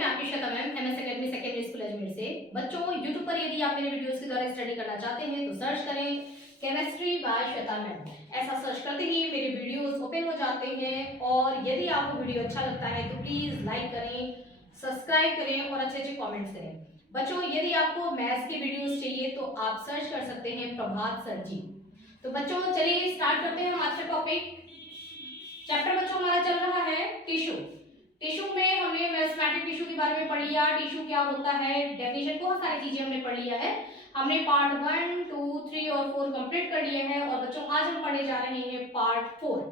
मैं आपकी Shweta ma'am MS academy secondary school Ajmer से। बच्चों, यूट्यूब पर यदि आप मेरे वीडियोस के द्वारा स्टडी करना चाहते हैं तो सर्च करें केमिस्ट्री बाय श्वेता मैम। ऐसा सर्च करते ही मेरे वीडियोस ओपन हो जाते हैं और यदि आपको वीडियो अच्छा लगता है तो प्लीज लाइक करें, सब्सक्राइब करें और अच्छे अच्छे कॉमेंट्स करें। बच्चों, यदि आपको मैथ्स की वीडियोस चाहिए तो आप सर्च कर सकते हैं प्रभात सर जी। तो बच्चों चलिए स्टार्ट करते हैं हम आज का टॉपिक। चैप्टर बच्चों हमारा चल रहा है टिश्यू। टिश्यू में हमने मेस्मेटिक टिश्यू के बारे में पढ़ लिया, टिश्यू क्या होता है, डेफिनेशन, बहुत सारी चीजें हमने पढ़ लिया है। हमने पार्ट 1, 2, 3 और 4 कंप्लीट कर लिए हैं और बच्चों आज हम पढ़ने जा रहे हैं पार्ट 4।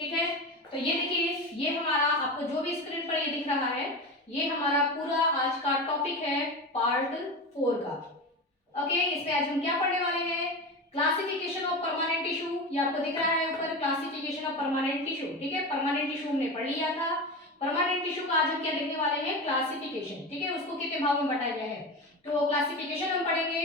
ठीक है, तो ये देखिए, ये हमारा आपको जो भी स्क्रीन पर ये दिख रहा है ये हमारा पूरा आज का टॉपिक है पार्ट 4 का। ओके, इसमें आज हम क्या पढ़ने वाले हैं? Classification of permanent tissue. ये आपको दिख रहा है ऊपर, क्लासिफिकेशन ऑफ परमानेंट टिश्यू। ठीक है, परमानेंट टिश्यू हमने पढ़ लिया था। परमानेंट टिश्यू का आज हम क्या देखने वाले हैं? क्लासिफिकेशन। ठीक है, उसको कितने भागों में बांटा गया है तो क्लासिफिकेशन हम पढ़ेंगे।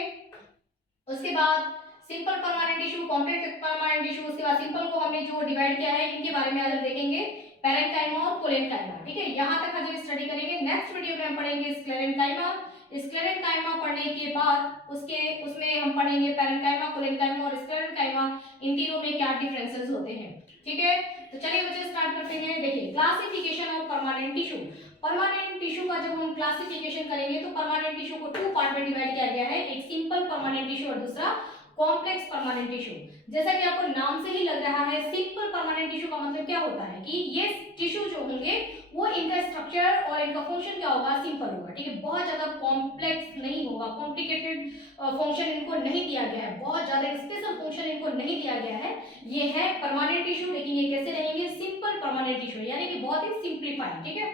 उसके बाद simple permanent tissue, complex permanent tissue, उसके बाद सिंपल को हमने जो डिवाइड किया है इनके बारे में आज हम देखेंगे, पैरेन्काइमा और कोलेन्काइमा। ठीक है, यहाँ तक आज हम स्टडी करेंगे। नेक्स्ट वीडियो में हम पढ़ेंगे स्क्लेरेन्काइमा। स्क्लेरेन्काइमा पढ़ने के बाद उसमें हम पढ़ेंगे पैरेन्काइमा, कोलेन्काइमा और स्क्लेरेन्काइमा, इन तीनों में क्या डिफरेंसेस होते हैं। ठीक है, तो चलिए बच्चे स्टार्ट करते हैं। देखिए, classification of permanent tissue. Permanent tissue का जब हम क्लासिफिकेशन करेंगे तो परमानेंट टिश्यू को 2 पार्ट में डिवाइड किया गया है, एक सिंपल परमानेंट टिश्यू और दूसरा कॉम्प्लेक्स परमानेंट टिश्यू। जैसा कि आपको नाम से ही लग रहा है, सिंपल परमानेंट टिश्यू का मतलब क्या होता है कि ये टिश्यू जो होंगे वो इनका स्ट्रक्चर और इनका फंक्शन क्या होगा? सिंपल होगा। ठीक है, बहुत ज्यादा कॉम्प्लेक्स नहीं होगा, कॉम्प्लिकेटेड फंक्शन इनको नहीं दिया गया है, बहुत ज्यादा स्पेशल फंक्शन इनको नहीं दिया गया है। ये है परमानेंट टिश्यू, लेकिन ये कैसे रहेंगे? सिंपल परमानेंट टिश्यू, यानी कि बहुत ही सिंप्लीफाइड। ठीक है,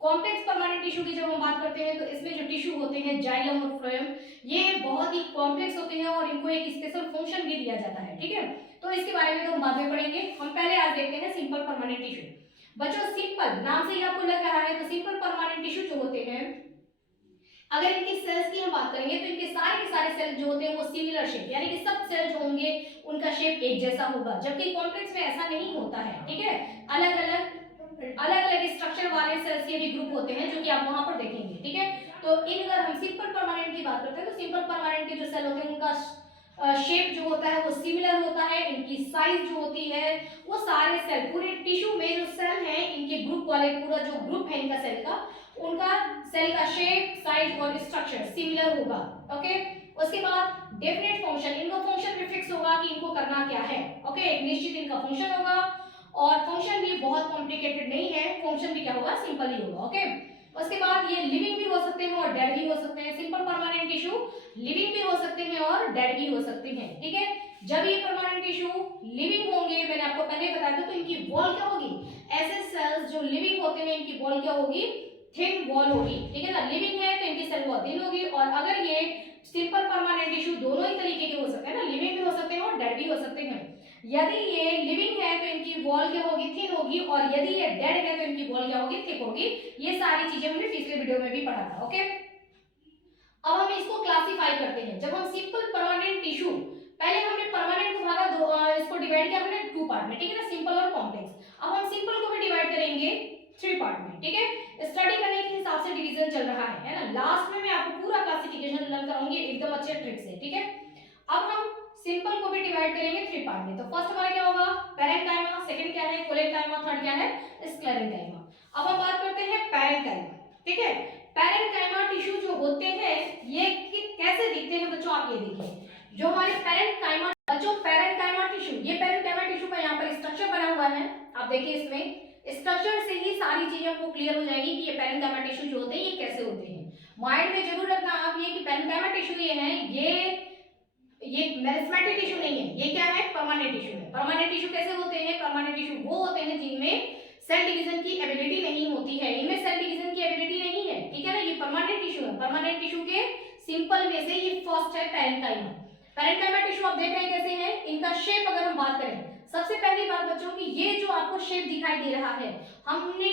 कॉम्प्लेक्स परमानेंट टिश्यू की जब हम बात करते हैं तो इसमें जो टिश्यू होते हैं जाइलम और फ्लोएम, ये बहुत ही कॉम्प्लेक्स होते हैं और इनको एक स्पेशल फंक्शन भी दिया जाता है। ठीक है, तो इसके बारे में तो हम बाद में पढ़ेंगे। हम पहले आज देखते हैं सिंपल परमानेंट टिश्यू। बच्चों, सिंपल नाम से ही आपको लग रहा है तो सिंपल परमानेंट टिश्यू जो होते हैं, अगर इनकी सेल्स की हम बात करेंगे तो इनके सारे के सारे सेल जो होते हैं वो सिमिलर शेप, यानी कि सब सेल जो होंगे उनका शेप एक जैसा होगा, जबकि कॉम्प्लेक्स में ऐसा नहीं होता है। ठीक है, अलग अलग स्ट्रक्चर वाले सेल्स के भी ग्रुप होते हैं जो कि आप वहां पर देखेंगे। ठीक है, तो इन अगर हम सिंपल परमानेंट की बात करते हैं तो सिंपल परमानेंट के जो सेल होते हैं उनका शेप जो होता है वो सिमिलर होता है, इनकी साइज जो होती है वो सारे सेल, पूरे टिश्यू में जो सेल है इनके ग्रुप वाले, पूरा जो ग्रुप है इनका सेल का, उनका सेल का शेप, साइज और स्ट्रक्चर सिमिलर होगा। ओके, उसके बाद डेफिनेट फंक्शन, इनका फंक्शन भी फिक्स होगा कि इनको करना क्या है। ओके, एक निश्चित इनका फंक्शन होगा और फंक्शन भी बहुत कॉम्प्लिकेटेड नहीं है, फंक्शन भी क्या होगा? सिंपल ही होगा। ओके, उसके बाद ये लिविंग भी हो सकते हैं और डेड भी हो सकते हैं। सिंपल परमानेंट टिश्यू लिविंग भी हो सकते हैं और डेड भी हो सकते हैं। ठीक है, जब ये परमानेंट टिश्यू लिविंग होंगे, मैंने आपको पहले बताया था, तो इनकी वॉल क्या होगी? ऐसे सेल्स जो लिविंग होते हैं इनकी वॉल क्या होगी? थिन वॉल होगी। ठीक है ना, लिविंग है तो इनकी सेल वॉल थिन होगी। और अगर ये सिंपल परमानेंट टिश्यू दोनों ही तरीके के हो सकते हैं ना, लिविंग भी हो सकते हैं और डेड भी हो सकते हैं। यदि ये लिविंग है तो इनकी वॉल क्या होगी? थिन होगी, और यदि ये डेड है तो इनकी वॉल क्या होगी? थिक होगी। ये सारी चीजें हमने पिछले वीडियो में भी पढ़ा था। ओके, अब हम इसको क्लासिफाई करते हैं। जब हम सिंपल परमानेंट टिश्यू, पहले हमने परमानेंट को भागा इसको डिवाइड किया हमने 2 पार्ट में। ठीक है ना, सिंपल और कॉम्प्लेक्स। अब हम सिंपल को भी डिवाइड करेंगे 3 पार्ट में। ठीक है, स्टडी करने के हिसाब से डिवीजन चल रहा है ना। लास्ट में मैं आपको पूरा क्लासिफिकेशन लर्न कराऊंगी एकदम अच्छे ट्रिक से। ठीक है, अब हम सिंपल को भी डिवाइड करेंगे 3 पार्ट में। तो फर्स्ट हमारा क्या होगा? पैरेन्काइमा, सेकंड क्या है? कोलेन्काइमा, थर्ड क्या है? स्क्लेरेन्काइमा। अब हम बात करते हैं पैरेन्काइमा। ठीक है, पैरेन्काइमा टिश्यू जो होते हैं ये कैसे दिखते हैं बच्चों? आप ये देखिए, जो हमारे पैरेन्काइमा, बच्चों पैरेन्काइमा टिश्यू, ये पैरेन्काइमा टिश्यू का यहाँ पर स्ट्रक्चर बना हुआ है। आप देखिए, इसमें स्ट्रक्चर से ही सारी चीजें आपको क्लियर हो जाएगी कि ये पैरेन्काइमा टिश्यू जो होते हैं ये कैसे होते हैं। माइंड में जरूर रखना आप ये कि पैरेन्काइमा टिश्यू ये है, ये मेरिस्मेटिक टिश्यू नहीं है, ये क्या है? परमानेंट टिश्यू है। परमानेंट टिश्यू कैसे होते हैं? परमानेंट टिश्यू वो होते हैं जिनमें सेल डिवीजन की एबिलिटी नहीं होती है, इनमें सेल डिवीजन की एबिलिटी नहीं है। ठीक है ना, ये परमानेंट टिश्यू है। परमानेंट टिश्यू के सिंपल में से ये फर्स्ट है पैरेन्काइमा। पैरेन्काइमा टिश्यू आप देख रहे हैं कैसे है, इनका शेप अगर हम बात करें, सबसे पहली बात बच्चों की, ये जो आपको शेप दिखाई दे रहा है, हमने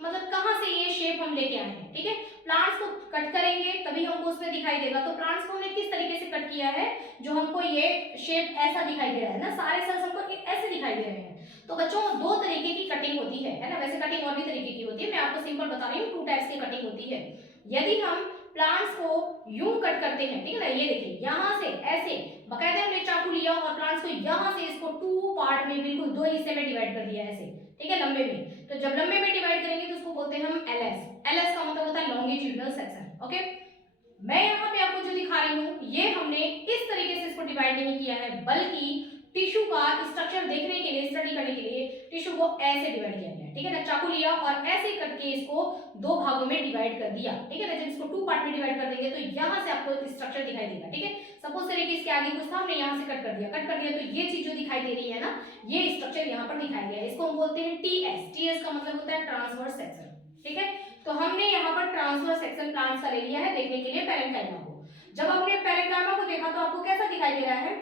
मतलब कहां से ये शेप हम लेके आए हैं? ठीक है, प्लांट्स को कट करेंगे तभी हमको उसमें दिखाई देगा। तो प्लांट्स को हमने किस तरीके से कट किया है, जो हमको ये शेप ऐसा दिखाई दे रहा है ना, सारे सेल्स हमको ऐसे दिखाई दे रहे हैं। तो बच्चों दो तरीके की कटिंग होती है ना, वैसे कटिंग और भी तरीके की होती है, मैं आपको सिंपल बता रही हूँ, 2 टाइप्स की कटिंग होती है। यदि हम प्लांट्स को यूं कट करते हैं, ठीक है ना, ये देखिए यहाँ से ऐसे बकायदा हमने चाकू लिया और प्लांट्स को यहाँ से इसको 2 पार्ट में, बिल्कुल 2 हिस्से में डिवाइड कर दिया ऐसे, ठीक है, लंबे में। तो जब लंबे में डिवाइड करेंगे तो उसको बोलते हैं हम एलएस। एलएस का मतलब होता है लॉन्गिट्यूडिनल सेक्शन। ओके, मैं यहाँ पे आपको जो दिखा रही हूँ ये हमने इस तरीके से इसको डिवाइड नहीं किया है, बल्कि टिश्यू का स्ट्रक्चर देखने के लिए, स्टडी करने के लिए टिश्यू को ऐसे डिवाइड किया गया, ठीक है ना, चाकू लिया और ऐसे करके इसको 2 भागों में डिवाइड कर दिया, ठीक है ना। जब इसको 2 पार्ट में डिवाइड कर देंगे तो यहाँ से आपको स्ट्रक्चर दिखाई देगा, ठीक है। सपोज करें कि इसके आगे कुछ था, हमने यहाँ से कट कर दिया तो ये चीज जो दिखाई दे रही है ना, ये स्ट्रक्चर यहाँ पर दिखाई दिया है, इसको हम बोलते हैं टीएस। टीएस का मतलब होता है ट्रांसवर्स सेक्शन, ठीक है। तो हमने यहाँ पर ट्रांसवर्स सेक्शन प्लांट्स का ले लिया है देखने के लिए पैरेंकाइमा को। जब हमने पैरेंकाइमा को देखा तो आपको कैसा दिखाई दे रहा है,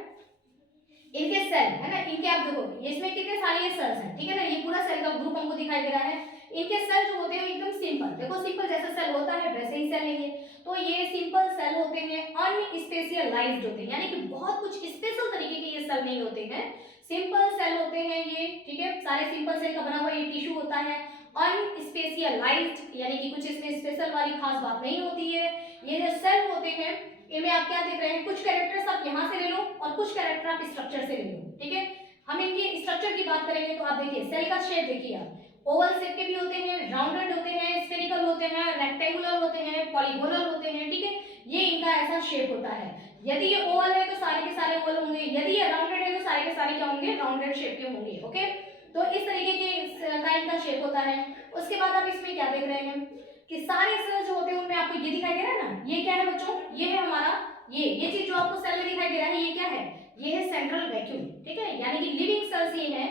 इनके सेल है ना, इनके आप देखो इसमें कितने सारे सेल्स हैं, ठीक है ना, ये पूरा सेल का ग्रुप हमको दिखाई दे रहा है। इनके सेल जो होते हैं एकदम सिंपल, देखो सिंपल जैसा सेल होता है वैसे ही सेल है ये। तो ये सिंपल सेल होते हैं, अनस्पेशलाइज्ड होते हैं, यानी कि बहुत कुछ स्पेशल तरीके के ये सेल नहीं होते हैं, सिंपल सेल होते हैं ये, ठीक है। सारे सिंपल सेल का बना हुआ ये टिश्यू होता है, अनस्पेशलाइज्ड यानी कि कुछ इसमें स्पेशल वाली खास बात नहीं होती है। ये जो सेल होते हैं इनमें आप क्या देख रहे हैं, कुछ कैरेक्टर्स आप यहाँ से ले लो और कुछ कैरेक्टर आप स्ट्रक्चर से ले लो, ठीक है। हम इनके स्ट्रक्चर की बात करेंगे तो आप देखिए सेल का शेप देखिए आप, ओवल शेप के भी होते हैं, राउंडेड होते हैं, स्फेरिकल होते हैं, रेक्टेंगुलर होते हैं, पॉलीगोनल होते हैं, ठीक है। ये इनका ऐसा शेप होता है। यदि ये ओवल है तो सारे के सारे ओवल होंगे, यदि ये राउंडेड है तो सारे के सारे क्या होंगे, राउंडेड शेप के होंगे। ओके, तो इस तरीके के का इनका शेप होता है। उसके बाद आप इसमें क्या देख रहे हैं कि सारे सेल जो होते हैं उनमें आपको ये दिखाई दे रहा है ना, ये क्या है बच्चों, ये है हमारा ये चीज जो आपको सेल में दिखाई दे रहा है, ये क्या है, ये है सेंट्रल वैक्यूल, ठीक है। यानी कि लिविंग सेल्स ये हैं,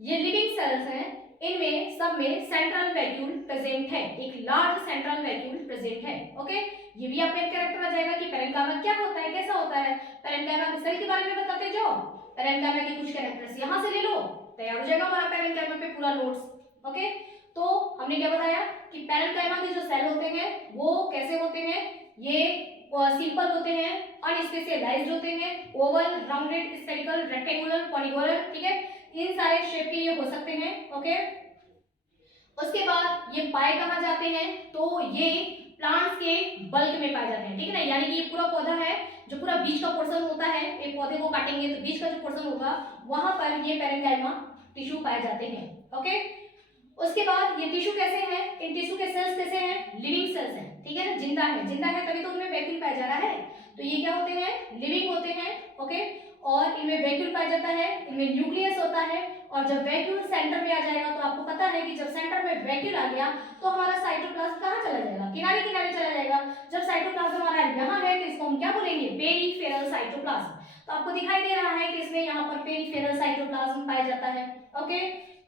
ये लिविंग सेल्स हैं, इनमें सब में सेंट्रल वैक्यूल प्रेजेंट है, एक लार्ज सेंट्रल वैक्यूल प्रेजेंट है। ओके, ये भी आपका कैरेक्टर आ जाएगा कि पैरेंकाइमा क्या होता है, कैसा होता है। पैरेंकाइमा के सेल के बारे में बताते जाओ, पैरेंकाइमा के कुछ कैरेक्टर्स यहां से ले लो, तैयार हो जाएगा हमारा पैरेंकाइमा पे पूरा नोट्स। ओके, तो हमने क्या बताया कि पैरेंकाइमा के जो सेल होते हैं वो कैसे होते हैं, ये सिंपल होते हैं, अनस्पेशलाइज्ड होते हैं, Oval, rounded, spherical, rectangular, polygonal, ठीक है, इन सारे शेप के ये हो सकते हैं। ओके, उसके बाद ये पाए कहाँ जाते हैं, तो ये प्लांट्स के बल्क में पाए जाते हैं, ठीक है ना। यानी कि ये पूरा पौधा है, जो पूरा बीच का पोर्शन होता है, एक पौधे को काटेंगे तो बीच का जो पोर्शन होगा वहां पर ये पैरेंकाइमा टिश्यू पाए जाते हैं। ओके, उसके बाद ये टिश्यू कैसे हैं, इन टिश्यू के सेल्स कैसे हैं, लिविंग सेल्स हैं, ठीक है ना, जिंदा है, जिंदा है तभी तो उनमें वैक्यूल पाया जा रहा है, तो ये क्या होते हैं, लिविंग होते हैं। ओके, और इनमें वैक्यूल पाया जाता है, इनमें न्यूक्लियस होता है, और जब वैक्यूल सेंटर में आ जाएगा तो आपको पता है कि जब सेंटर में वैक्यूल आ गया तो हमारा साइटोप्लाज्म कहाँ चला जाएगा, किनारे किनारे चला जाएगा। जब साइटोप्लाज्म हमारा यहाँ है तो इसको हम क्या बोलेंगे, पेरिफेरल साइटोप्लाज्म। तो आपको दिखाई दे रहा है कि इसमें यहाँ पर पेरिफेरल साइटोप्लाज्म पाया जाता है। ओके,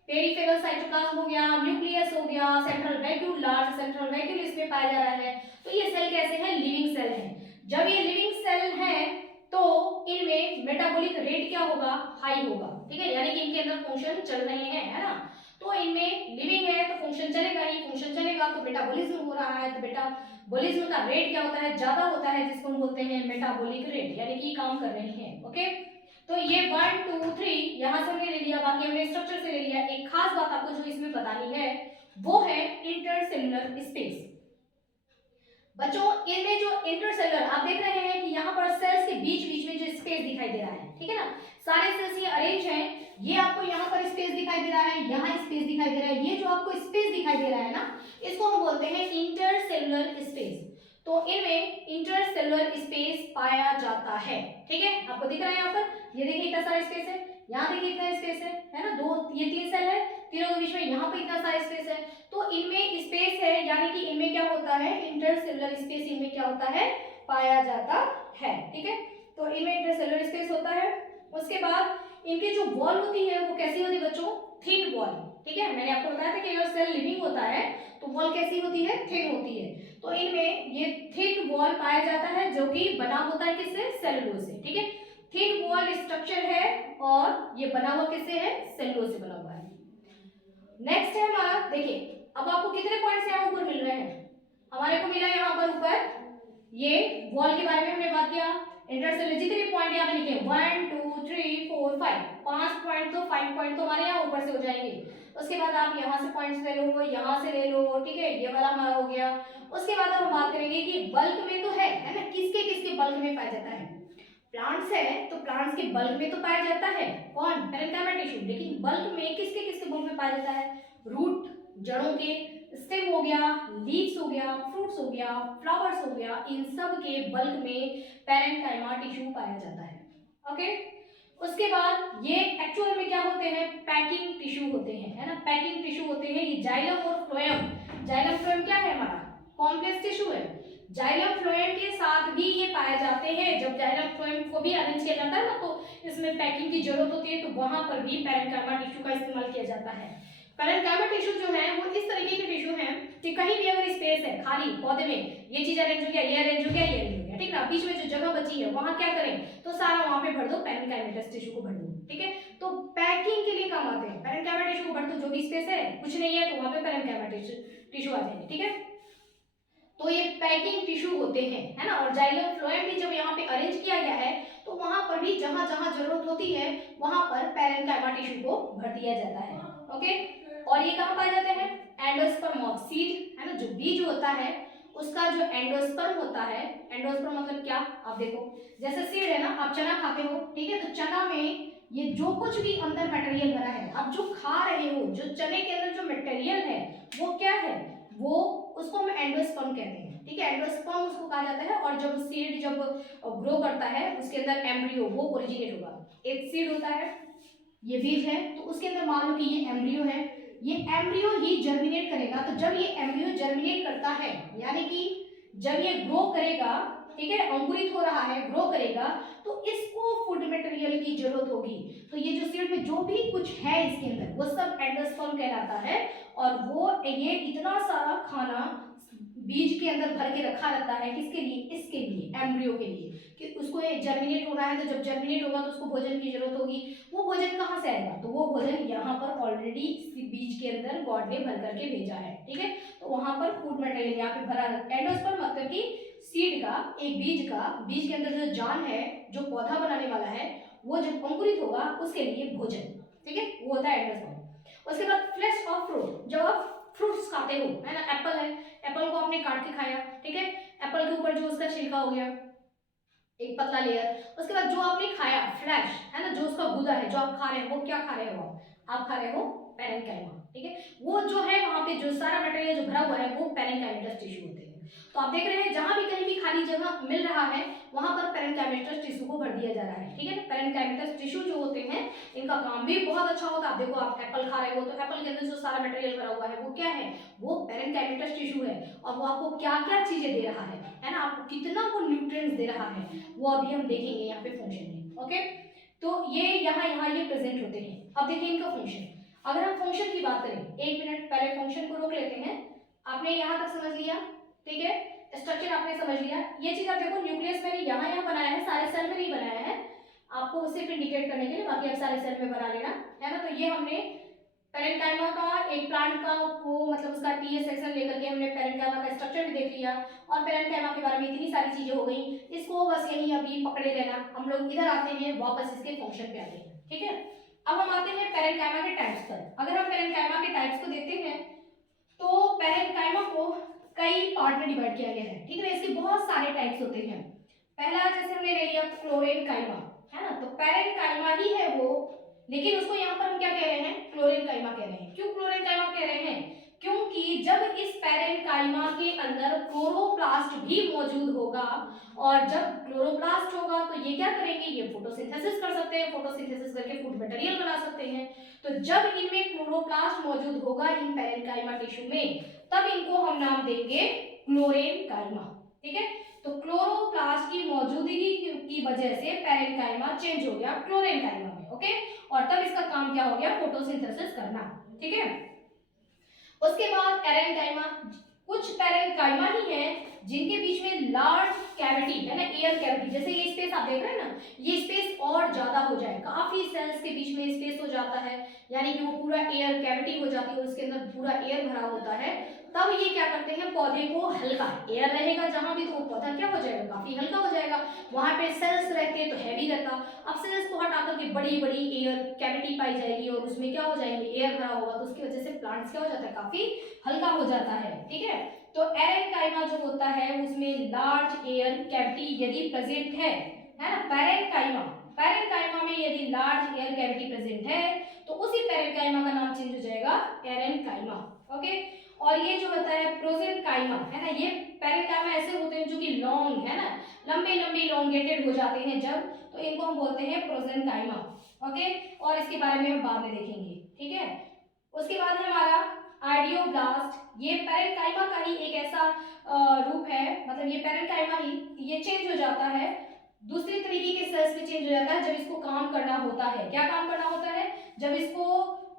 पेरिफेरल साइटोप्लाज्म हो गया, न्यूक्लियस हो गया, central vacuole, large central vacuole इसमें पाया जा रहा है। तो ये सेल कैसे हैं, लिविंग सेल हैं। जब ये लिविंग सेल हैं तो इनमें मेटाबॉलिक रेट क्या होगा, हाई होगा, ठीक है, यानी कि इनके अंदर फंक्शन चल रहे हैं, है ना। तो इनमें लिविंग है तो फंक्शन चलेगा ही, फंक्शन चलेगा तो मेटाबॉलिज्म हो रहा है, तो मेटाबॉलिज्म का रेट क्या होता है, ज्यादा होता है, जिसको हम बोलते हैं मेटाबॉलिक रेट, यानी कि काम कर रहे हैं। ओके, तो ये 1 2 3 यहाँ से हमने ले लिया, बाकी हमने स्ट्रक्चर से ले लिया। एक खास बात आपको जो इसमें बतानी है वो है इंटरसेलुलर स्पेस। बच्चों इनमें जो इंटरसेलुलर आप देख रहे हैं कि यहाँ पर सेल्स के बीच बीच में जो स्पेस दिखाई दे रहा है, ठीक है ना, सारे सेल्स ये अरेंज हैं, ये आपको यहाँ पर स्पेस दिखाई दे रहा है, यहाँ स्पेस दिखाई दे रहा है, ये जो आपको स्पेस दिखाई दे रहा है ना, इसको हम बोलते हैं इंटरसेलुलर स्पेस। तो इनमें इंटरसेलुलर स्पेस पाया जाता है, ठीक है, आपको दिख रहा है यहाँ पर, ये देखिए इतना सारा स्पेस है, यहाँ देखिए इतना स्पेस है ना, ये 3 सेल है, तीनों के बीच में यहाँ पे इतना सारा स्पेस है, तो इनमें स्पेस है, यानी कि इनमें क्या होता है, इंटरसेलुलर स्पेस इनमें क्या होता है, पाया जाता है, ठीक है। तो इनमें इंटरसेलुलर स्पेस होता है। उसके बाद इनकी जो वॉल होती है वो कैसी होती है बच्चों, थिन वॉल, ठीक है। मैंने आपको बताया था कि अगर सेल लिविंग होता है तो वॉल कैसी होती है, थिन होती है। तो इनमें ये थिन वॉल पाया जाता है जो कि बना होता है किससे, सेलुलोज से, ठीक है। थिन वॉल स्ट्रक्चर है और ये बना हुआ किससे है, सेलुलोज से बना हुआ है। नेक्स्ट है हमारा, देखिए अब आपको कितने पॉइंट्स यहाँ ऊपर मिल रहे हैं, हमारे को मिला यहाँ ये वॉल के बारे में हमने बात किया। इंटरसेलर जितने पॉइंट यहाँ पे लिखे 1 2 3 4 5, 5 पॉइंट तो 5 पॉइंट तो हमारे यहाँ ऊपर से हो जाएंगे। उसके बाद आप यहाँ से पॉइंट्स ले लो, यहाँ से ले लो, ठीक है, ये वाला हमारा हो गया। उसके बाद हम बात करेंगे कि बल्क में तो है ना, किसके किसके बल्क में पाया जाता है। प्लांट्स है तो प्लांट्स के बल्क में तो पाया जाता है कौन, पैरेन्काइमा टिश्यू, लेकिन बल्क में किसके किसके बल्क में पाया जाता है, रूट जड़ों के, स्टेम हो गया, लीव्स हो गया, फ्रूट्स हो गया, फ्लावर्स हो गया, इन सब के बल्क में पैरेन्काइमा टिश्यू पाया जाता है। ओके, उसके बाद ये एक्चुअल में क्या होते हैं, पैकिंग टिश्यू होते हैं, है ना, पैकिंग टिश्यू होते हैं। ये जाइलम और फ्लोएम, जाइलम फ्लोएम क्या है हमारा, कॉम्प्लेक्स टिश्यू है। जाइलम फ्लोएम के साथ भी ये पाए जाते हैं। जब जाइलम फ्लोएम को भी अरेंज किया जाता है ना, तो इसमें पैकिंग की जरूरत होती है, तो वहां पर भी पैरेन्काइमा टिश्यू का इस्तेमाल किया जाता है। पैरेन्काइमा टिश्यू जो है वो इस तरीके के टिश्यू हैं कि कहीं भी अगर स्पेस है खाली पौधे में, ये चीज अरेंज हो गया, ये अरेंज हो गया, ये अरेंज हो गया, ठीक ना, बीच में जो जगह बची है वहां क्या करें, तो सारा वहां पे भर दो, पैरेन्काइमेटस टिश्यू को भर दो, ठीक है। तो पैकिंग के लिए काम आते हैं पैरेन्काइमा टिश्यू को भर दो, जो भी स्पेस है कुछ नहीं है तो वहां पे पैरेन्काइमा टिश्यू आ जाएंगे, ठीक है। तो ये पैकिंग टिश्यू होते हैं, है ना। और जाइलम फ्लोएम भी जब यहाँ पे अरेंज किया गया है तो वहां पर भी जहां जहां जरूरत होती है वहां पर पैरेन्काइमा टिश्यू को भर दिया जाता है। ओके, और ये कहाँ पाए जाते हैं, एंडोस्पर्म ऑफ सीड, है ना, जो बीज होता है उसका जो एंडोस्पर्म होता है, एंडोस्पर्म मतलब क्या, आप देखो जैसे सीड है ना, आप चना खाते हो, ठीक है, तो चना में ये जो कुछ भी अंदर मटेरियल भरा है, आप जो खा रहे हो, जो चने के अंदर जो मटेरियल है वो क्या है, वो उसको हम एंडोस्पर्म कहते हैं, ठीक है, एंडोस्पर्म उसको कहा जाता है। और जब सीड जब ग्रो करता है उसके अंदर एम्ब्रियो वो ओरिजिनेट होगा। एक सीड होता है, ये बीज है, तो उसके अंदर मान लो कि ये एम्ब्रियो है, ये एम्ब्रियो ही जर्मिनेट करेगा। तो जब ये एम्ब्रियो जर्मिनेट करता है, यानी कि जब ये ग्रो करेगा, ठीक है, अंकुरित हो रहा है, ग्रो करेगा, तो इसको फूड मटेरियल की जरूरत होगी। तो ये जो सीड में जो भी कुछ है इसके अंदर वो सब एंडोस्पर्म कहलाता है। और वो ये इतना सारा खाना बीज के अंदर भर के रखा रहता है, किसके लिए, इसके लिए, एम्ब्रियो के लिए, कि उसको जर्मिनेट होना है। तो जब जर्मिनेट होगा तो उसको भोजन की जरूरत होगी। वो भोजन कहाँ से आएगा, तो वो भोजन यहाँ पर ऑलरेडी बीज के अंदर गॉड ने भर करके भेजा है, ठीक है। तो वहां पर फूड मटेरियल यहाँ पे भरा एंडोस्पर्म मतलब कि सीड का, एक बीज का, बीज के अंदर जो जान है, जो पौधा बनाने वाला है, वो जब अंकुरित होगा उसके लिए भोजन, ठीक है, वो होता है एंडोस्पर्म। उसके बाद फ्लेश ऑफ फ्रूट, जब आप फ्रूट्स खाते हो, है ना, एप्पल है, एप्पल को आपने काट के खाया, ठीक है, एप्पल के ऊपर जो उसका छिलका हो गया, एक पतला लेयर, उसके बाद जो आपने खाया फ्लैश, है ना, जो उसका गुदा है, जो आप खा रहे हो, वो क्या खा रहे हो, आप खा रहे हो पैरेन्काइमा, ठीक है। वो जो है वहां पे जो सारा मटेरियल जो भरा हुआ है वो पैरेन्काइमेटस टिश्यू होते हैं। तो आप देख रहे हैं जहां भी कहीं भी खाली जगह मिल रहा है वहां पर पैरेन्काइमेटस टिश्यू को भर दिया जा रहा है, ठीक है। पैरेन्काइमेटस टिश्यू जो होते हैं इनका काम भी बहुत अच्छा होता है। आप देखो, आप एप्पल खा रहे हो तो एप्पल के अंदर जो सारा मटेरियल भरा हुआ है वो क्या है, वो पैरेन्काइमेटस टिश्यू है। और वो आपको क्या क्या चीजें दे रहा है ना, आपको कितना वो न्यूट्रिएंट्स दे रहा है, वो अभी हम देखेंगे यहाँ पे फंक्शन में। ओके, तो ये यहाँ ये प्रेजेंट होते हैं। अब देखिए इनका फंक्शन, अगर हम फंक्शन की बात करें, एक मिनट पहले फंक्शन को रोक लेते हैं। आपने यहाँ तक समझ लिया, ठीक है, स्ट्रक्चर आपने समझ लिया। ये चीज आप देखो, न्यूक्लियस मैंने यहाँ बनाया है, सारे सेल में नहीं बनाया है, आपको सिर्फ इंडिकेट करने के लिए, बाकी आप सारे सेल में बना लेना, है ना। तो ये हमने पैरेन्काइमा का, एक प्लांट का वो मतलब उसका टीएस सेक्शन लेकर के हमने पैरेन्काइमा का स्ट्रक्चर भी देख लिया, और पैरेन्काइमा के बारे में इतनी सारी चीजें हो गई। इसको बस यही अभी पकड़े रहना। हम लोग इधर आते हैं, वापस इसके फंक्शन पे आते हैं, ठीक है। अब हम आते हैं पैरेन्काइमा के टाइप्स पर। अगर हम पैरेन्काइमा के टाइप्स को देखते हैं तो पैरेन्काइमा को कई पार्ट में डिवाइड किया गया है, ठीक है। इसके बहुत सारे टाइप्स होते हैं। पहला जैसे हमने ले लिया फ्लोरेनकाइमा, है ना, तो पैरेन्काइमा ही है वो, लेकिन उसको यहाँ पर हम क्या कह रहे हैं, फ्लोरेनकाइमा कह रहे हैं। क्यों फ्लोरेनकाइमा कह रहे हैं, क्योंकि जब इस पैरेन्काइमा के अंदर क्लोरोप्लास्ट भी मौजूद होगा, और जब क्लोरोप्लास्ट होगा तो ये क्या करेंगे, ये फोटोसिंथेसिस कर सकते हैं, फोटोसिंथेसिस करके फूड मटेरियल बना सकते हैं। तो जब इनमें क्लोरोप्लास्ट मौजूद होगा इन पैरेन्काइमा टिश्यू में, तब इनको हम नाम देंगे क्लोरेनकाइमा, ठीक है। तो क्लोरोप्लास्ट की मौजूदगी की वजह से पैरेन्काइमा चेंज हो गया क्लोरेनकाइमा में, ओके। और तब इसका काम क्या हो गया, फोटोसिंथेसिस करना, ठीक है। उसके बाद पैरेन्काइमा, कुछ पैरेन्काइमा ही है जिनके बीच में लार्ज कैविटी, है ना, एयर कैविटी, जैसे ये स्पेस आप देख रहे हैं ना, ये स्पेस और ज्यादा हो जाए, काफी सेल्स के बीच में स्पेस हो जाता है, यानी कि वो पूरा एयर कैविटी हो जाती है, उसके अंदर पूरा एयर भरा होता है, तब ये क्या करते हैं, पौधे को हल्का, एयर रहेगा जहां भी तो वो पौधा क्या हो जाएगा, काफी हल्का हो जाएगा। वहां पे सेल्स रहते हैं तो हैवी रहता, अब सेल्स को हटा करके बड़ी बड़ी एयर कैविटी पाई जाएगी और उसमें क्या हो जाएंगे, एयर भरा होगा, तो उसकी वजह से प्लांट्स क्या हो जाता है, काफी हल्का हो जाता है। ठीक है, तो पैरेन्काइमा जो होता है उसमें लार्ज एयर कैविटी यदि प्रेजेंट है ना, पैरेन्काइमा, पैरेन्काइमा में यदि लार्ज एयर कैविटी प्रेजेंट है तो उसी पैरेन्काइमा का नाम चेंज हो जाएगा पैरेन्काइमा। ओके, और ये जो होता है प्रोजेन्काइमा है ना, ये पैरेन्काइमा ऐसे होते हैं जो कि लॉन्ग है ना, लंबे लंबे इलोंगेटेड हो जाते हैं जब, तो इनको हम बोलते हैं प्रोजेन्काइमा। ओके, और इसके बारे में हम बाद में देखेंगे। ठीक है, उसके बाद है हमारा आइडियोब्लास्ट, ये पैरेन्काइमा का ही एक ऐसा रूप है, मतलब ये पैरेन्काइमा ही ये चेंज हो जाता है, दूसरी तरीके के सेल्स में चेंज हो जाता है जब इसको काम करना होता है। क्या काम करना होता है, जब इसको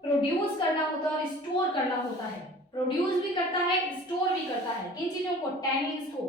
प्रोड्यूस करना होता है और स्टोर करना होता है, प्रोड्यूस भी करता है स्टोर भी करता है, किन चीजों को, टैनिन्स को,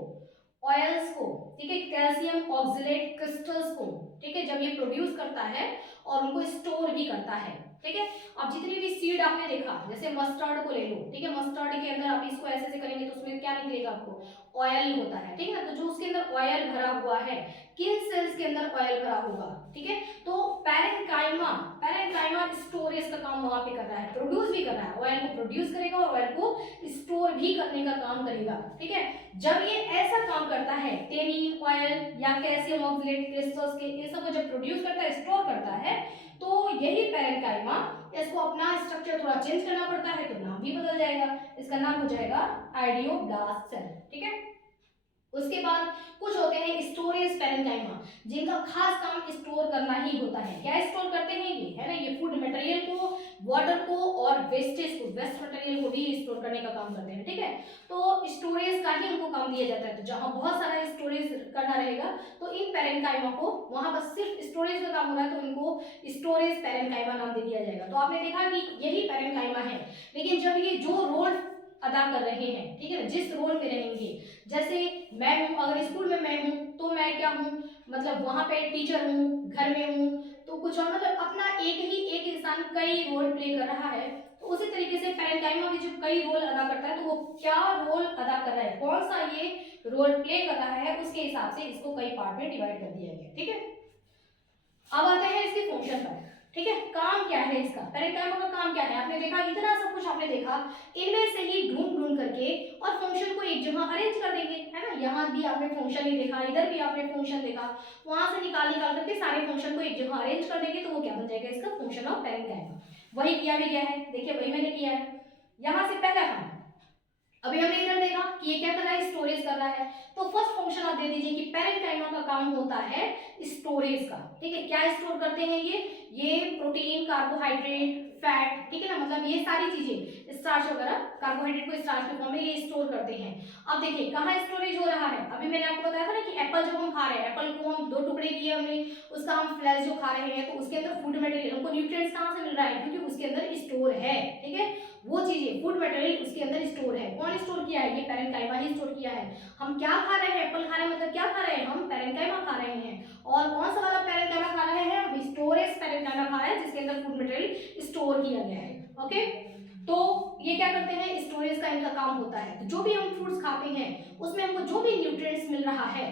ऑयल्स को, ठीक है, कैल्शियम ऑक्सलेट क्रिस्टल्स को। ठीक है, जब ये प्रोड्यूस करता है और उनको स्टोर भी करता है। ठीक है, अब जितनी भी सीड आपने देखा, जैसे मस्टर्ड को ले लो, ठीक है, मस्टर्ड के अंदर आप इसको ऐसे ऐसे करेंगे तो उसमें क्या निकलेगा आपको, ऑयल होता है। ठीक है ना, तो जो उसके अंदर ऑयल भरा हुआ है, किन सेल्स के अंदर ऑयल भरा होगा, ठीक है, तो पैरेन्काइमा, पैरेन्काइमा स्टोरेज का काम वहां पे कर रहा है, प्रोड्यूस भी कर रहा है, ऑयल को प्रोड्यूस करेगा और ऑयल को स्टोर भी करने का काम करेगा। ठीक है, जब ये ऐसा काम करता है, टेनिन, ऑयल या कैल्शियम ऑक्सलेट क्रिस्टल्स के, ये सब को जब प्रोड्यूस करता है, स्टोर करता है, तो यही पैरेन्काइमा, इसको अपना स्ट्रक्चर थोड़ा चेंज करना पड़ता है तो नाम भी बदल जाएगा, इसका नाम हो जाएगा आइडियोब्लास्ट सेल। ठीक है, उसके बाद कुछ होते हैं स्टोरेज पैरेन्काइमा, जिनका खास काम स्टोर करना ही होता है। क्या स्टोर करते हैं ये, है ना, ये फूड मटेरियल को, वाटर को और वेस्टेज को, वेस्ट मटेरियल को भी स्टोर करने का काम करते हैं। ठीक है, तो स्टोरेज का ही उनको काम दिया जाता है, तो जहां बहुत सारा स्टोरेज करना रहेगा तो इन पैरेन्काइमा को वहां पर सिर्फ स्टोरेज का काम हो रहा है तो उनको स्टोरेज पैरेन्काइमा नाम दे दिया जाएगा। तो आपने देखा कि यही पैरेन्काइमा है, लेकिन जब ये जो रोल अदा कर रहे हैं, ठीक है, जिस रोल में रहेंगे, जैसे मैं हूं, अगर स्कूल में मैं हूं तो मैं क्या हूं, मतलब वहां पे टीचर हूं, घर में हूं तो कुछ और, मतलब अपना एक इंसान कई रोल प्ले कर रहा है, तो उसी तरीके से पैरेन्काइमा भी जब कई रोल अदा करता है तो वो क्या रोल अदा कर रहा है, कौन सा ये रोल प्ले कर रहा है, उसके हिसाब से इसको कई पार्ट में डिवाइड कर दिया गया। ठीक है, अब आते हैं इसके फंक्शन पर। ठीक है, काम क्या है इसका, पैरेन्काइमा का काम क्या है, आपने देखा इतना सब कुछ आपने देखा, इनमें से ही ढूंढ ढूंढ करके और फंक्शन को एक जगह अरेंज कर देंगे, है ना, यहाँ भी आपने फंक्शन ही देखा, इधर भी आपने फंक्शन देखा, वहां से निकाल करके सारे फंक्शन को एक जगह अरेंज कर देंगे तो वो क्या बन जाएगा, इसका फंक्शन ऑफ पैरेन्काइमा। वही किया भी गया है, देखिए वही मैंने किया है। यहाँ से पहला काम, अभी हमने इधर देखा कि ये क्या कर रहा है, स्टोरेज कर रहा है, तो फर्स्ट फंक्शन आप दे दीजिए कि पैरेन्काइमा का काम होता है स्टोरेज का। ठीक है, क्या स्टोर करते हैं ये प्रोटीन, कार्बोहाइड्रेट, फैट, ठीक है ना, मतलब ये सारी चीजें, स्टार्च वगैरह, कार्बोहाइड्रेट को स्टार्च के फॉर्म में ये स्टोर करते हैं। अब देखिए कहाँ स्टोरेज हो रहा है, अभी मैंने आपको बताया था ना कि एप्पल जब हम खा रहे हैं, एप्पल को हम 2 टुकड़े किए हमने, उसका हम फ्लैश जो खा रहे हैं तो उसके अंदर फूड मटेरियल, हमको न्यूट्रिएंट्स कहाँ से मिल रहा है, क्योंकि उसके अंदर स्टोर है। ठीक है, वो चीजें, फूड मटेरियल उसके अंदर स्टोर है, कौन स्टोर किया है, ये पैरेन्काइमा ही स्टोर किया है। हम क्या खा रहे हैं, एप्पल खा रहे हैं, मतलब क्या खा रहे हैं, हम पैरेन्काइमा खा रहे हैं, और कौन सा वाला पैरेन्काइमा खा रहे हैं, हम स्टोरेज पैरेन्काइमा खा रहे हैं जिसके अंदर फूड मटेरियल स्टोर किया गया है। ओके, तो ये क्या करते हैं, स्टोरेज का इनका काम होता है। तो जो भी हम फ्रूट्स खाते हैं उसमें हमको जो भी न्यूट्रिएंट्स मिल रहा है,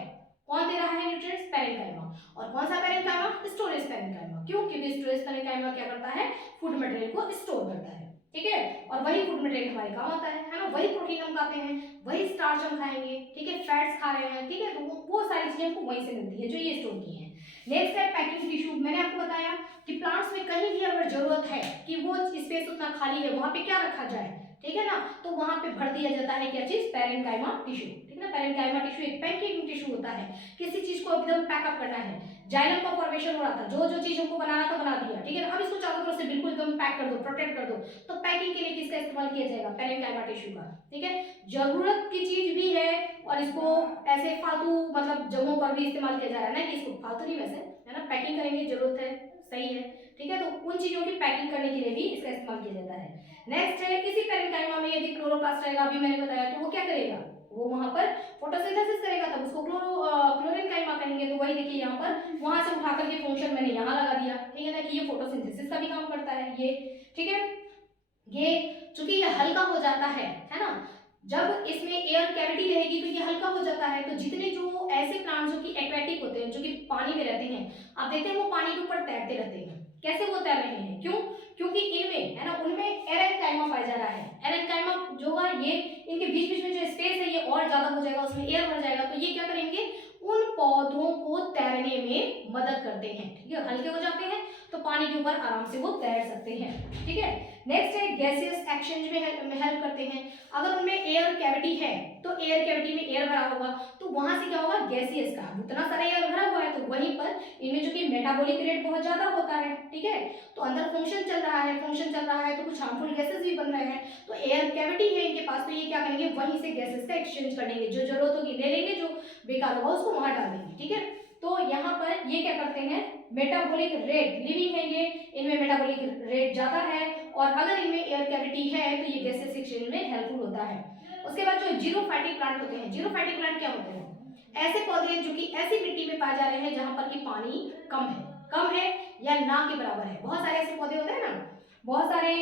कौन दे रहा है न्यूट्रिएंट्स, पैरेन्काइमा, और कौन सा पैरेन्काइमा, स्टोरेज पैरेन्काइमा। क्यों, क्योंकि स्टोरेज पैरेन्काइमा क्या करता है, फूड मटेरियल को स्टोर करता है। ठीक है, और वही फूड मटेरियल हमारे काम आता है ना, वही प्रोटीन हम खाते हैं, वही स्टार्च हम खाएंगे, ठीक है, फैट्स खा रहे हैं, ठीक है, तो वो सारी चीजें हमको वहीं से मिलती है जो ये स्टोर की है। नेक्स्ट है पैकिंग टिश्यू। मैंने आपको बताया कि प्लांट्स में कहीं भी अगर जरूरत है कि वो स्पेस उतना खाली है, वहां पे क्या रखा जाए, ठीक है ना, तो वहां पे भर दिया जाता है क्या चीज, पैरेन्काइमा टिश्यू। ठीक है ना, पैरेन्काइमा टिश्यू एक पैकिंग टिश्यू होता है, किसी चीज को एकदम पैकअप करना है, जाइलम का फॉर्मेशन हो रहा था, जो जो चीज हमको बनाना था बना दिया, ठीक है ना, अब इसको चारों तरफ से बिल्कुल एकदम पैक कर दो, प्रोटेक्ट कर दो, तो पैकिंग के लिए किसका इस्तेमाल किया जाएगा, पैरेन्काइमा टिश्यू का। ठीक है, जरूरत की चीज भी है और इसको ऐसे फालतू मतलब जगहों पर भी इस्तेमाल किया जा रहा है ना, कि इसको फालतू नहीं वैसे, है ना, पैकिंग करेंगे, जरूरत है, सही है, ठीक है, तो उन चीजों की पैकिंग करने के लिए भी इसका इस्तेमाल किया जाता है। नेक्स्ट है, इसी पैरेन्काइमा में यदि क्लोरोप्लास्ट रहेगा, अभी मैंने बताया, तो वो क्या करेगा, वो वहां पर फोटोसिंथेसिस करेगा, तब उसको क्लोरेन्काइमा कहेंगे। तो वही देखिए यहाँ पर, वहां से उठा करके फंक्शन मैंने यहाँ लगा दिया, ठीक है ना, कि ये फोटोसिंथेसिस का भी काम करता है ये। ठीक है, ये चूंकि ये हल्का हो जाता है ना, जब इसमें एयर कैविटी रहेगी तो ये हल्का हो जाता है, तो जितने जो ऐसे प्लांट्स जो कि एक्वेटिक होते हैं, जो कि पानी में रहते हैं, आप देखते हैं वो पानी के ऊपर तैरते रहते हैं। कैसे वो तैर रहे हैं? क्यों? क्योंकि इनमें है ना, उनमें एरेंकाइमा पाया जा रहा है। एरेंकाइमा जो है ये इनके बीच बीच में जो स्पेस है ये और ज्यादा हो जाएगा, उसमें एयर भर जाएगा, तो ये क्या करेंगे, उन पौधों को तैरने में मदद करते हैं। ठीक है, हल्के हो जाते हैं तो पानी के ऊपर आराम से वो तैर सकते हैं। ठीक है, नेक्स्ट है गैसियस एक्सचेंज में हेल्प करते हैं। अगर उनमें एयर कैविटी है तो एयर कैविटी में एयर भरा होगा, तो वहां से क्या होगा, गैसियस का उतना सारा एयर भरा हुआ है, तो वहीं पर इनमें जो कि मेटाबॉलिक रेट बहुत ज्यादा होता है। ठीक है, तो अंदर फंक्शन चल रहा है तो कुछ हार्मफुल गैसेस भी बन रहे हैं, तो एयर कैविटी है इनके पास, तो ये क्या करेंगे, वहीं से गैसेस का एक्सचेंज कर लेंगे, जो जरूरत होगी ले लेंगे, जो बेकार होगा उसको वहां डाल देंगे। ठीक है, तो यहाँ पर ये क्या करते हैं, मेटाबॉलिक रेट, लिविंग है ये, इनमें मेटाबॉलिक रेट ज्यादा है, और अगर इनमें एयर कैविटी है तो ये गैसेस एक्सचेंज में हेल्पफुल होता है। उसके बाद जो जीरोफाइटिक प्लांट होते हैं, जीरोफाइटिक प्लांट क्या होते हैं, ऐसे पौधे जो कि ऐसी मिट्टी में पाए जा रहे हैं जहां पर कि पानी कम है या ना के बराबर है। बहुत सारे ऐसे पौधे होते हैं ना, बहुत सारे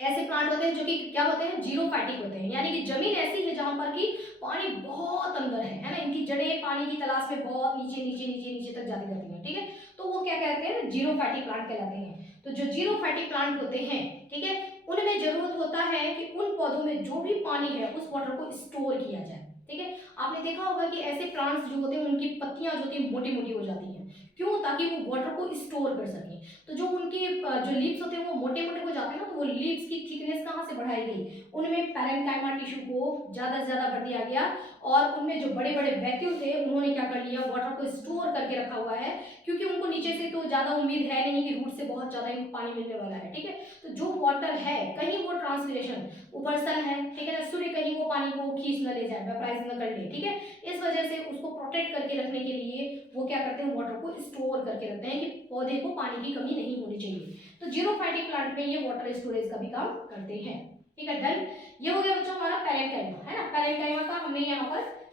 ऐसे प्लांट होते हैं जो कि क्या होते हैं, जीरोफाइटिक होते हैं, यानी कि जमीन ऐसी है जहां पर कि पानी बहुत अंदर है ना, इनकी जड़ें पानी की तलाश में बहुत नीचे नीचे नीचे नीचे तक जाती रहती हैं। ठीक है, तो वो क्या कहते हैं, जीरोफाइटिक प्लांट कहलाते हैं। तो जो जीरोफाइटिक प्लांट होते हैं, ठीक है, उनमें जरूरत होता है कि उन पौधों में जो भी पानी है उस वाटर को स्टोर किया जाए। ठीक है, आपने देखा होगा कि ऐसे प्लांट्स जो होते हैं उनकी पत्तियां जो होती है मोटी मोटी हो जाती हैं, क्यों, ताकि वो वाटर को स्टोर कर सके। तो जो उनके जो लीव्स होते हैं वो मोटे मोटे हो जाते हैं ना, तो वो लीव्स की थिकनेस कहाँ से बढ़ाई गई, उनमें पैरेन्काइमा टिश्यू को ज्यादा से ज्यादा भर दिया गया, और उनमें जो बड़े बड़े वैक्यूल थे उन्होंने क्या कर लिया, वाटर को स्टोर करके रखा हुआ है, क्योंकि उनको नीचे से तो ज्यादा उम्मीद है नहीं कि रूट से बहुत ज्यादा इनको पानी मिलने वाला है। ठीक है, तो जो वाटर है कहीं वो ट्रांसपिरेशन, ऊपर सन है, ठीक है ना, सूर्य कहीं वो पानी को खींच न ले जाए, वेपराइज न कर ले। ठीक है, इस वजह से उसको प्रोटेक्ट करके रखने के लिए वो क्या करते हैं, वाटर को स्टोर करके रखते हैं कि पौधे को पानी की कमी नहीं होनी चाहिए। तो जीरोफाइटिक प्लांट में ये वाटर स्टोरेज का भी काम करते हैं। ठीक है, डन। ये हो गया बच्चों हमारा पैरेन्काइमा, है ना, पैरेन्काइमा का हमने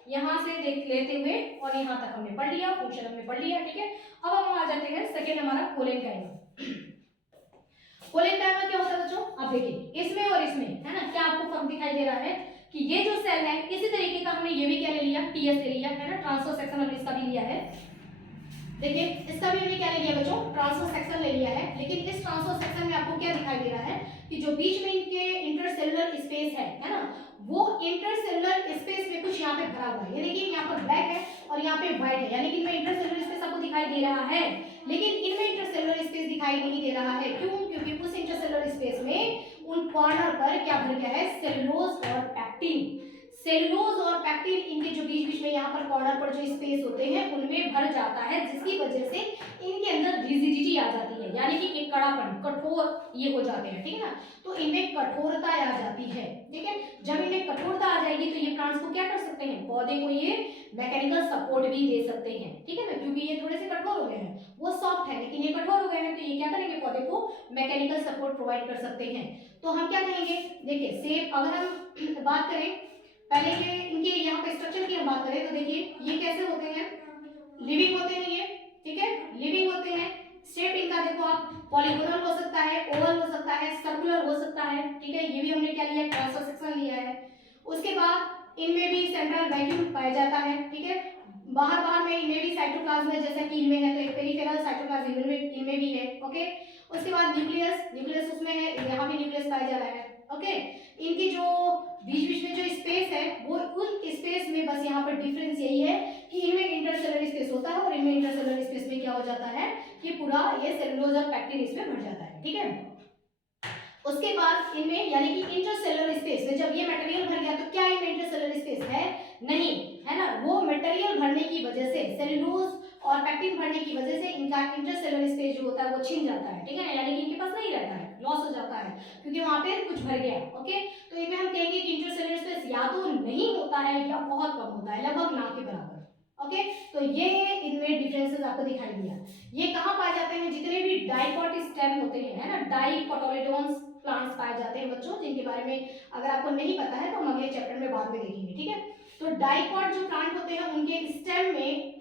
यहाँ से देख लेते हुए और यहाँ तक हमने पढ़ लिया, फंक्शन हमने पढ़ लिया। ठीक है, अब हम आ जाते हैं सेकेंड हमारा कोलेनकाइमा। कोलेनकाइमा क्या होता है बच्चों, आप देखिए इसमें और इसमें, है ना, क्या आपको फर्क दिखाई दे रहा है कि ये जो सेल है इसी तरीके का हमने ये भी क्या ले लिया, टीएस ले लिया, है ना, ट्रांसफर सेक्शन हमने इसका भी लिया है। देखिए इसका भी हमने क्या ले लिया बच्चों, ट्रांसफर सेक्शन ले लिया है, लेकिन इस ट्रांसफर सेक्शन में आपको क्या दिखाई दे रहा है कि जो बीच में इनके इंटरसेलुलर स्पेस है ना, वो इंटरसेलुलर स्पेस में कुछ यहाँ पे भरा हुआ है। ये देखिए यहाँ पर ब्लैक है और यहाँ पे व्हाइट है, यानी कि इनमें इंटरसेलुलर स्पेस आपको दिखाई दे रहा है, लेकिन इनमें इंटरसेलुलर स्पेस दिखाई नहीं दे रहा है। क्यों? क्योंकि उस इंटरसेलुलर स्पेस में उन कॉर्नर पर क्या भर गया है, सेलुलोज और पैक्टिन। सेलुलोज और पैक्टिन इनके जो बीच बीच में यहाँ पर कॉर्नर पर जो स्पेस होते हैं उनमें भर जाता है, जिसकी वजह से इनके अंदर रिजिडिटी आ जाती है, यानी कि एक कड़ापन, कठोर ये हो जाते हैं। ठीक है ना, तो इनमें कठोरता आ जाती है। ठीक है, जब इनमें कठोरता आ जाएगी तो ये प्लांट्स को क्या कर सकते हैं, पौधे को ये मैकेनिकल सपोर्ट भी दे सकते हैं। ठीक है ना, क्योंकि ये थोड़े से कठोर हो गए हैं, वो सॉफ्ट है लेकिन ये कठोर हो गए हैं, तो ये क्या करेंगे, पौधे को मैकेनिकल सपोर्ट प्रोवाइड कर सकते हैं। तो हम क्या कहेंगे, देखिए सेम अगर हम बात करें पहले ये इनके यहाँ पे स्ट्रक्चर की हम बात करें तो देखिए ये कैसे होते हैं, लिविंग होते हैं ये। ठीक है, लिविंग होते हैं। शेप इनका देखो आप, पॉलीगोनल हो सकता है, ओवल हो सकता है, सर्कुलर हो सकता है। ठीक है, ये भी हमने क्या लिया, ट्रांसफर सेक्शन लिया है। उसके बाद इनमें भी सेंट्रल वैक्यूल पाया जाता है। ठीक है, बाहर बाहर में इनमें भी साइटोप्लाज्म है, जैसा कि इनमें है, तो एक पेरिफेरल साइटोप्लाज्म इनमें भी है। ओके, उसके बाद न्यूक्लियस उसमें है, यहाँ भी न्यूक्लियस पाया जा रहा है। ओके, इनकी जो बीच बीच में जो स्पेस है वो उन स्पेस में बस यहाँ पर डिफरेंस यही है कि इनमें इंटरसेलुलर स्पेस होता है और इनमें इंटरसेलुलर स्पेस में क्या हो जाता है कि पूरा ये सेलुलोज और पैक्टिन इसमें भर जाता है। ठीक है, उसके बाद इनमें यानी कि इंटरसेलुलर स्पेस में जब ये मटेरियल भर गया तो क्या इनमें इंटरसेलुलर स्पेस है, नहीं है ना, वो मटेरियल भरने की वजह से, सेलुलोज और पैक्टिन भरने की वजह से इनका इंटरसेलुलर स्पेस जो होता है वो छिन जाता है। ठीक है, यानी कि इनके पास नहीं रहता है, लॉस हो जाता है क्योंकि वहां पे कुछ भर गया। ओके, तो इनमें हम कहेंगे कि इंटरसेलुलर स्पेस या तो नहीं होता है या बहुत कम होता है, लगभग ना के बराबर। ओके, तो ये इनमें डिफरेंसेस आपको दिखाई दिया। ये कहाँ पाए जाते हैं, जितने भी डाइकोट स्टेम होते हैं, है ना, डाइकोटोलेडोन्स प्लांट्स पाए जाते हैं बच्चों, जिनके बारे में अगर आपको नहीं पता है तो हम अगले चैप्टर में बाद में देखेंगे। ठीक है, तो डाइकोट जो प्लांट होते हैं उनके स्टेम में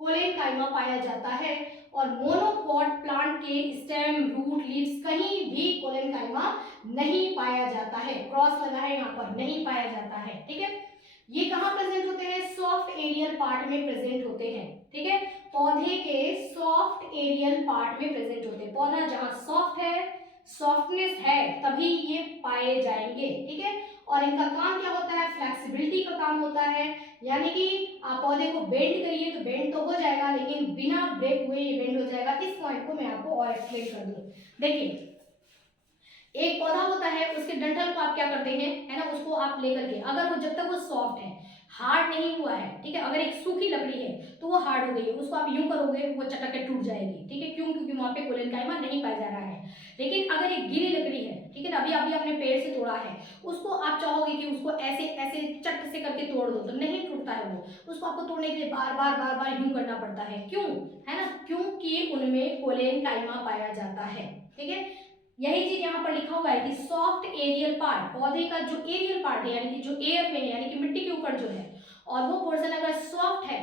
कोलेनकाइमा पाया जाता है और मोनोकॉट प्लांट के स्टेम, रूट, लीव्स कहीं भी कोलेनकाइमा नहीं पाया जाता है। क्रॉस लगा है यहाँ पर, नहीं पाया जाता है। ठीक है, ये कहाँ प्रेजेंट होते हैं? सॉफ्ट एरियल पार्ट में प्रेजेंट होते हैं। ठीक है, पौधे के सॉफ्ट एरियल पार्ट में प्रेजेंट होते हैं। पौधा जहां सॉफ्ट है, सॉफ्टनेस है, तभी ये पाए जाएंगे। ठीक है, और इनका काम क्या होता है? फ्लेक्सिबिलिटी का काम होता है, यानी कि आप पौधे को बेंड करिए तो बेंड तो हो जाएगा, लेकिन बिना ब्रेक हुए ये बेंड हो जाएगा। इस पॉइंट को मैं आपको और एक्सप्लेन कर दूं। देखिए, एक पौधा होता है, उसके डंठल को आप क्या करते हैं, है ना, उसको आप लेकर के, अगर वो जब तक वो सॉफ्ट है, हार्ड नहीं हुआ है, ठीक है, अगर एक सूखी लकड़ी है तो वो हार्ड हो गई है, उसको आप यूं करोगे वो चटक के टूट जाएगी। ठीक है, क्यों? क्योंकि वहां पे कोलेनकाइमा नहीं पाया जा रहा है। लेकिन अगर एक गीली लकड़ी है, ठीक है ना, अभी अभी आपने पेड़ से तोड़ा है, उसको आप चाहोगे कि उसको ऐसे ऐसे चट से करके तोड़ दो तो नहीं टूटता है वो, उसको आपको तोड़ने के लिए बार बार यूं करना पड़ता है। क्यों? है ना, क्योंकि उनमें कोलेनकाइमा पाया जाता है। ठीक है, यही चीज यहाँ पर लिखा हुआ है कि सॉफ्ट एरियल पार्ट, पौधे का जो एरियल पार्ट है, यानी कि जो एयर में है, यानी कि मिट्टी के ऊपर जो है, और वो पोर्शन अगर सॉफ्ट है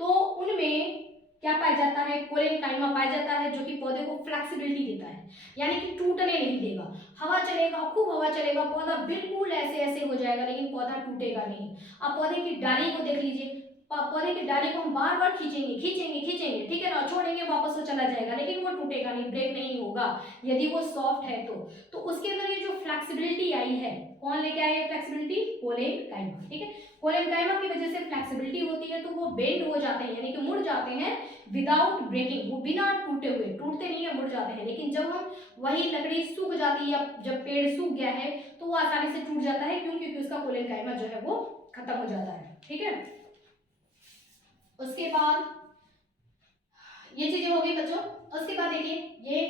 तो उनमें क्या पाया जाता है? कोलेनकाइमा पाया जाता है, जो कि पौधे को फ्लेक्सिबिलिटी देता है, यानी कि टूटने नहीं देगा। हवा चलेगा, खूब हवा चलेगा, पौधा बिल्कुल ऐसे ऐसे हो जाएगा, लेकिन पौधा टूटेगा नहीं। आप पौधे की डाली को देख लीजिए, पौधे की डाली को हम बार बार खींचेंगे खींचेंगे खींचेंगे, ठीक है ना, छोड़ेंगे वापस वो चला जाएगा, लेकिन वो टूटेगा नहीं, ब्रेक नहीं होगा, यदि वो सॉफ्ट है तो उसके अंदर ये जो फ्लेक्सिबिलिटी आई है, कौन लेके आया है फ्लेक्सिबिलिटी? कोलेनकाइमा। ठीक है, कोलेनकाइमा की वजह से फ्लेक्सिबिलिटी होती है, तो वो बेंड हो जाते हैं, यानी कि मुड़ जाते हैं विदाउट ब्रेकिंग, वो बिना टूटे हुए, टूटते नहीं है, मुड़ जाते हैं। लेकिन जब हम वही लकड़ी सूख जाती है या जब पेड़ सूख गया है तो वो आसानी से टूट जाता है। क्यों? क्योंकि उसका कोलेनकाइमा जो है वो खत्म हो जाता है। ठीक है, उसके बाद ये चीजें हो गई बच्चों। उसके बाद देखिए, ये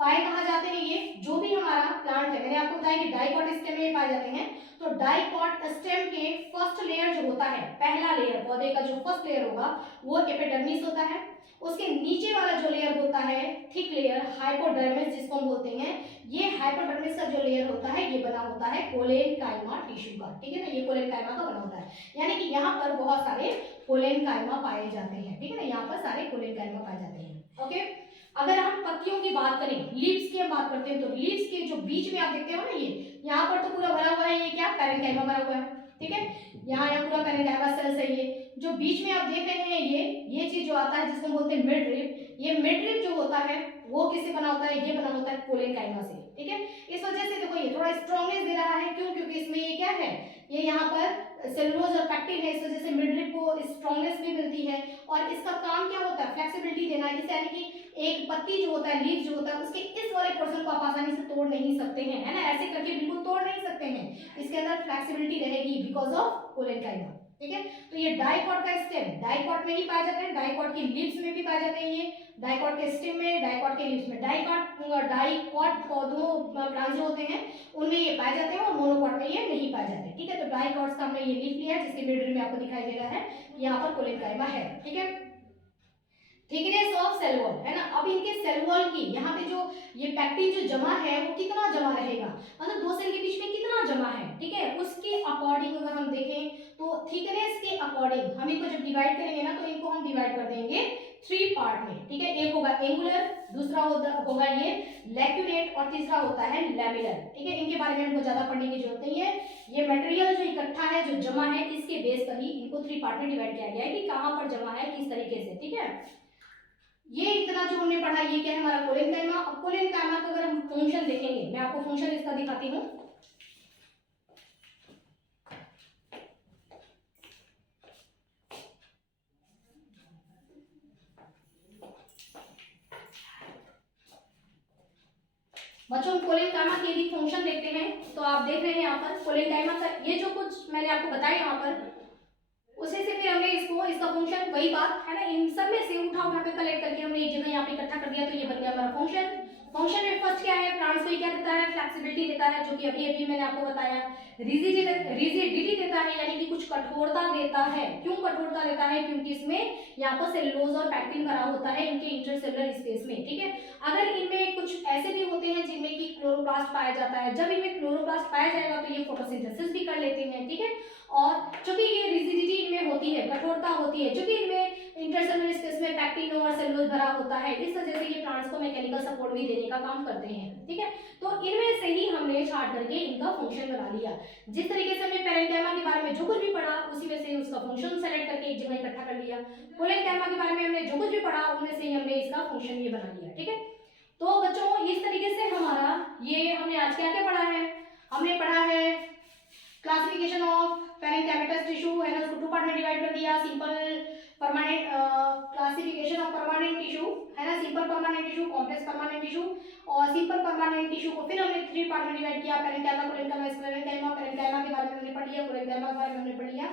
पाए कहाँ जाते हैं? ये जो भी हमारा प्लांट है, मैंने आपको बताया कि डाइकॉट स्टेम में पाए जाते हैं। तो डाइकॉट स्टेम के फर्स्ट लेयर जो होता है, पहला लेयर, पौधे का जो फर्स्ट लेयर होगा वो एपिडर्मिस होता है। उसके नीचे वाला जो लेयर होता है, थिक लेयर, हाइपोडर्मिस जिसको हम बोलते हैं, ये हाइपोडर्मिस का जो लेयर होता है ये बना होता है कोलेनकाइमा टिश्यू का। ठीक है ना, ये कोलेनकाइमा का बना होता है, यानी कि यहाँ पर बहुत सारे कोलेनकाइमा पाए जाते हैं। ठीक है ना, यहाँ पर सारे कोलेनकाइमा पाए जाते हैं। ओके, अगर हम पत्तियों की बात करें, लीव्स की हम बात करते हैं, तो लीव्स के जो बीच में आप देखते हो ना, ये यहाँ पर तो पूरा भरा हुआ है, ये क्या? पैरेन्काइमा भरा हुआ है। ठीक है, यहाँ पूरा पैरेन्काइमा सेल्स है। ये जो बीच में आप देख रहे हैं, ये चीज जो आता है जिसको हम बोलते हैं मिडरिप, ये मिडरिप जो होता है वो किससे बना होता है? ये बना होता है कोलेनकाइमा से। ठीक है, इस वजह से देखो ये थोड़ा स्ट्रॉन्गनेस दे रहा है। क्यों? क्योंकि इसमें ये क्या है, ये यहाँ पर सेलुलोज और पैक्टिन है, इस वजह से मिडरिप को स्ट्रॉन्गनेस भी मिलती है। और इसका काम क्या होता है? फ्लेक्सिबिलिटी देना है, यानी कि एक पत्ती जो होता है, लीफ जो होता है, उसके इस वाले पोर्शन को आप आसानी से तोड़ नहीं सकते हैं, है ना, ऐसे करके बिल्कुल तोड़ नहीं सकते हैं, इसके अंदर फ्लेक्सिबिलिटी रहेगी बिकॉज ऑफ कोलेनकाइमा। ठीक है, तो ये डाइकॉट का स्टेम डाइकॉट में ही पाए जाते हैं, डाइकॉट की लीव्स में भी पाए जाते हैं, ये डाइकॉट के स्टेम में, डाइकॉट के लीव्स में। डाइकॉट पौधों प्लांट जो होते हैं उनमें ये पाए जाते हैं, और मोनोकॉट में ये नहीं पाए जाते। ठीक है, तो डाइकॉट्स का हमने ये लीफ लिया है, जिसके मिडल में आपको दिखाई दे रहा है यहाँ पर कोलेनकाइमा है। ठीक है, थिकनेस ऑफ सेल वॉल, है ना, अब इनके सेल वॉल की यहाँ पे जो ये पैक्टिन जो जमा है वो कितना जमा रहेगा, मतलब दो सेल के बीच में कितना जमा है। ठीक है, उसके अकॉर्डिंग अगर हम देखें तो थिकनेस के अकॉर्डिंग हम इनको जब डिवाइड करेंगे ना, तो इनको हम डिवाइड कर देंगे 3 पार्ट में। ठीक है, एक होगा एंगुलर, दूसरा होगा ये लैक्यूलेट, और तीसरा होता है लैमिलर। ठीक है, इनके बारे में हमको ज्यादा पढ़ने की जरूरत नहीं है, ये मटेरियल जो इकट्ठा है, जो जमा है, इसके बेस पर ही इनको 3 पार्ट में डिवाइड किया गया है कि कहाँ पर जमा है, किस तरीके से। ठीक है, ये इतना जो हमने पढ़ा, ये क्या है हमारा कोलेनकाइमा। अब कोलेनकाइमा का अगर हम फंक्शन देखेंगे, मैं आपको फंक्शन इसका दिखाती हूँ। बच्चों, कोलेनकाइमा के यदि फंक्शन देखते हैं तो आप देख रहे हैं यहाँ पर कोलेनकाइमा का ये जो कुछ मैंने आपको बताया यहाँ पर, उसे से फिर हमने इसका फंक्शन, वही बात है ना, इन सब में से उठा उठा के कलेक्ट करके हमने एक जगह यहाँ पे इकट्ठा कर दिया, तो ये बन गया हमारा फंक्शन। फंक्शन में फर्स्ट क्या है? प्लांट्स को ये क्या देता है? फ्लेक्सिबिलिटी देता है, जो कि अभी अभी मैंने आपको बताया। रिजिडिटी देता है, यानी कि कुछ कठोरता देता है। क्यों कठोरता देता है? क्योंकि इसमें यहाँ पर सेलुलोज और पैक्टिन भरा होता है इनके इंटरसेलुलर स्पेस में। ठीक है, अगर इनमें कुछ ऐसे भी होते हैं जिनमें कि क्लोरोप्लास्ट पाया जाता है, जब इनमें क्लोरोप्लास्ट पाया जाएगा तो ये फोटोसिंथेसिस भी कर लेते हैं। ठीक है, और चूंकि ये रिजिडिटी इनमें होती है, कठोरता होती है, चूंकि इनमें इंटरसेलुलर स्पेस में पैक्टिन और सेलुलोज भरा होता है। इस वजह से ये प्लांट्स को मैकेनिकल सपोर्ट भी देने का काम करते हैं, ठीक है। तो इनमें से ही हमने छांट करके इनका फंक्शन बना लिया। जिस तरीके से हमने पैरेंकाइमा के बारे में जो कुछ भी पढ़ा उसी में से उसका फंक्शन सेलेक्ट करके एक जगह इकट्ठा कर लिया। कोलेनकाइमा के बारे में हमने जो कुछ भी पढ़ा उनमें से ही हमने इसका फंक्शन ये बना लिया, ठीक है। तो बच्चों इस तरीके से हमारा ये हमने आज क्या क्या पढ़ा है, हमने पढ़ा है क्लासिफिकेशन ऑफ पैरेंकाइमेटस टिश्यू है ना, उसको टू पार्ट में डिवाइड कर दिया। Simple permanent classification of permanent tissue है ना, simple permanent tissue, complex permanent tissue और सिंपल परमानेंट टिश्यू को फिर हमने 3 पार्ट में डिवाइड किया। Parenchyma, collenchyma, sclerenchyma. पैरेंकाइमा के बारे में हमने पढ़ लिया, कोलेनकाइमा के बारे में हमने पढ़ लिया,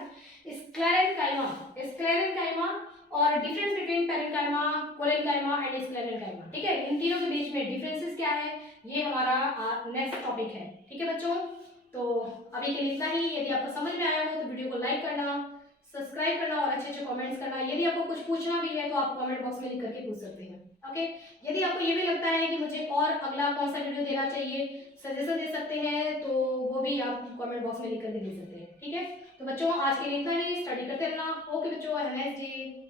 स्क्लेरेनकाइमा और difference between parenchyma, collenchyma and sclerenchyma, ठीक है। इन तीनों के बीच में डिफरेंसेस क्या है ये हमारा नेक्स्ट टॉपिक है, ठीक है बच्चों। तो अभी के लिए इतना ही। यदि आपको समझ में आया हो तो वीडियो को लाइक करना, सब्सक्राइब करना और अच्छे अच्छे कमेंट्स करना। यदि आपको कुछ पूछना भी है तो आप कमेंट बॉक्स में लिख करके पूछ सकते हैं, ओके। यदि आपको ये भी लगता है कि मुझे और अगला कौन सा वीडियो देना चाहिए, सजेशन दे सकते हैं, तो वो भी आप कमेंट बॉक्स में लिख करके दे सकते हैं, ठीक है। तो बच्चों आज के लिए इतना ही। स्टडी करते रहना। ओके बच्चों, हैव अ नाइस डे।